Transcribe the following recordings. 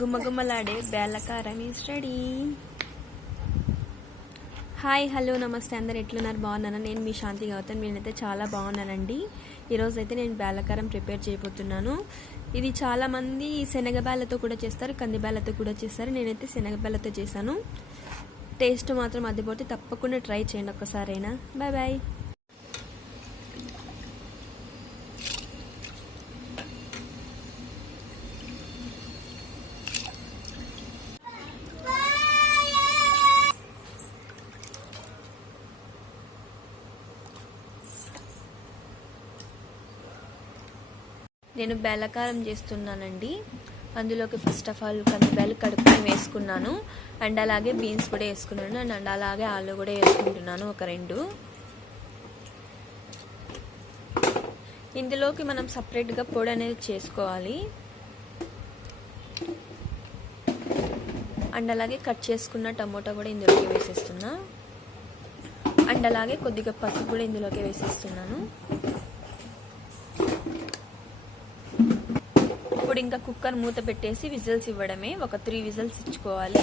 గుమ్మగుమ్మలాడే బేళ్ళకారం is ready. Hi hello నమస్తే, అందరు ఎట్లున్నారు? బాగున్నాను. నేను మీ శాంతి గౌతమ్. నేనైతే చాలా బాగున్నానండి. ఈరోజు అయితే నేను బేళ్ళకారం ప్రిపేర్ చేయబోతున్నాను. ఇది చాలామంది శనగబేళ్ళతో కూడా చేస్తారు, కందిబేళ్ళతో కూడా చేస్తారు. నేనైతే శనగబేళ్ళతో చేశాను. టేస్ట్ మాత్రం అదిపోతే తప్పకుండా ట్రై చేయండి ఒక్కసారైనా. Bye bye. నేను బేళ్ళకారం చేస్తున్నానండి. అందులోకి ఫస్ట్ ఆఫ్ ఆల్ కందిబ్యాలు కడుక్కొని వేసుకున్నాను. అండ్ అలాగే బీన్స్ కూడా వేసుకున్నాను. అండ్ అలాగే ఆలు కూడా వేసుకుంటున్నాను, ఒక 2. ఇందులోకి మనం సపరేట్గా పొడి అనేది చేసుకోవాలి. అండ్ అలాగే కట్ చేసుకున్న టమోటా కూడా ఇందులోకి వేసేస్తున్నా. అండ్ అలాగే కొద్దిగా పసుపు కూడా ఇందులోకి వేసేస్తున్నాను. ఇప్పుడు ఇంకా కుక్కర్ మూత పెట్టేసి విజిల్స్ ఇవ్వడమే. ఒక 3 విజిల్స్ ఇచ్చుకోవాలి.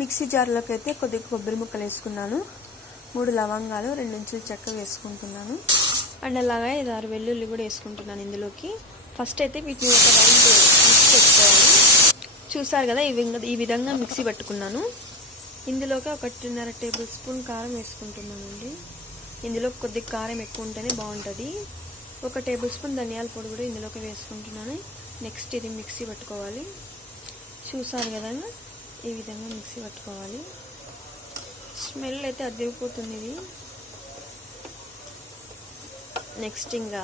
మిక్సీ జార్లోకి అయితే కొద్దిగా కొబ్బరి ముక్కలు వేసుకున్నాను, 3 లవంగాలు, 2 ఇంచుల చెక్క వేసుకుంటున్నాను. అండ్ అలాగే 5-6 వెల్లుల్లి కూడా వేసుకుంటున్నాను ఇందులోకి. ఫస్ట్ అయితే వీటిని ఒక రౌండ్ మిక్స్ పెట్టుకోవాలి. చూసారు కదా, ఈ విధంగా మిక్సీ పట్టుకున్నాను. ఇందులోకి 1.5 టేబుల్ స్పూన్ కారం వేసుకుంటున్నానండి. ఇందులో కొద్దిగా కారం ఎక్కువ ఉంటేనే బాగుంటుంది. 1 టేబుల్ స్పూన్ ధనియాల పొడి కూడా ఇందులోకి వేసుకుంటున్నాను. నెక్స్ట్ ఇది మిక్సీ పట్టుకోవాలి. చూసారు కదా, ఈ విధంగా మిక్సీ పట్టుకోవాలి. స్మెల్ అయితే అదిరిపోతుంది ఇది. నెక్స్ట్ ఇంకా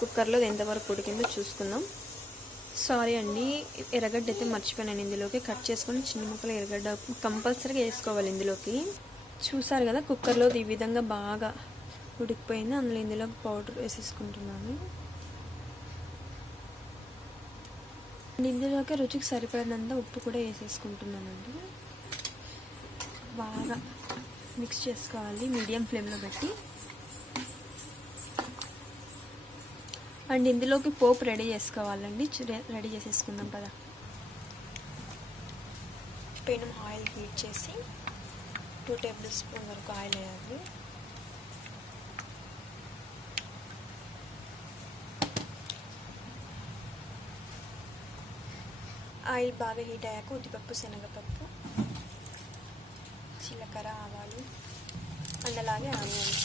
కుక్కర్లో ఎంతవరకు ఉడికిందో చూసుకుందాం. సారీ అండి, ఎర్రగడ్డ అయితే మర్చిపోయాను. ఇందులోకి కట్ చేసుకొని చిన్న ముక్కలు ఎర్రగడ్డ కంపల్సరీగా వేసుకోవాలి ఇందులోకి. చూసారు కదా, కుక్కర్లో ఈ విధంగా బాగా ఉడికిపోయింది. అందులో ఇందులోకి పౌడర్ వేసేసుకుంటున్నాను. ఇందులోకి రుచికి సరిపడినంత ఉప్పు కూడా వేసేసుకుంటున్నానండి. బాగా మిక్స్ చేసుకోవాలి మీడియం ఫ్లేమ్లో పెట్టి. అండ్ ఇందులోకి పోపు రెడీ చేసుకోవాలండి. రెడీ చేసేసుకుందాం కదా. పెనం ఆయిల్ హీట్ చేసి 2 టేబుల్ స్పూన్ వరకు ఆయిల్ వేయాలి. ఆయిల్ బాగా హీట్ అయ్యాక ఉద్దిపప్పు, శనగపప్పు, జీలకర్ర, ఆవాలు అండ్ అలాగే ఆనియన్స్.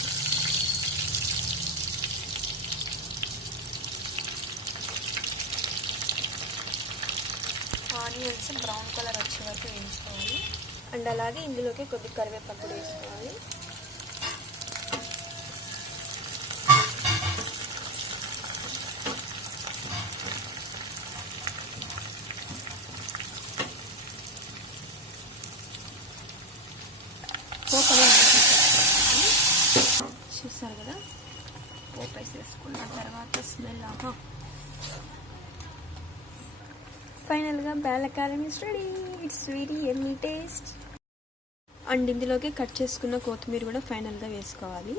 ఆనియన్స్ బ్రౌన్ కలర్ వచ్చే వరకు వేయించుకోవాలి. అండ్ అలాగే ఇందులోకి కొద్దిగా కరివేపాకు వేసుకోవాలి. పోపు చూస్తారు కదా, పోపు వేసేసుకున్న తర్వాత స్మెల్ ఫైనల్గా బేళ్ళకారం is ready. It's very yummy taste. And ఇందులోకి కట్ చేసుకున్న కొత్తిమీర కూడా ఫైనల్గా వేసుకోవాలి.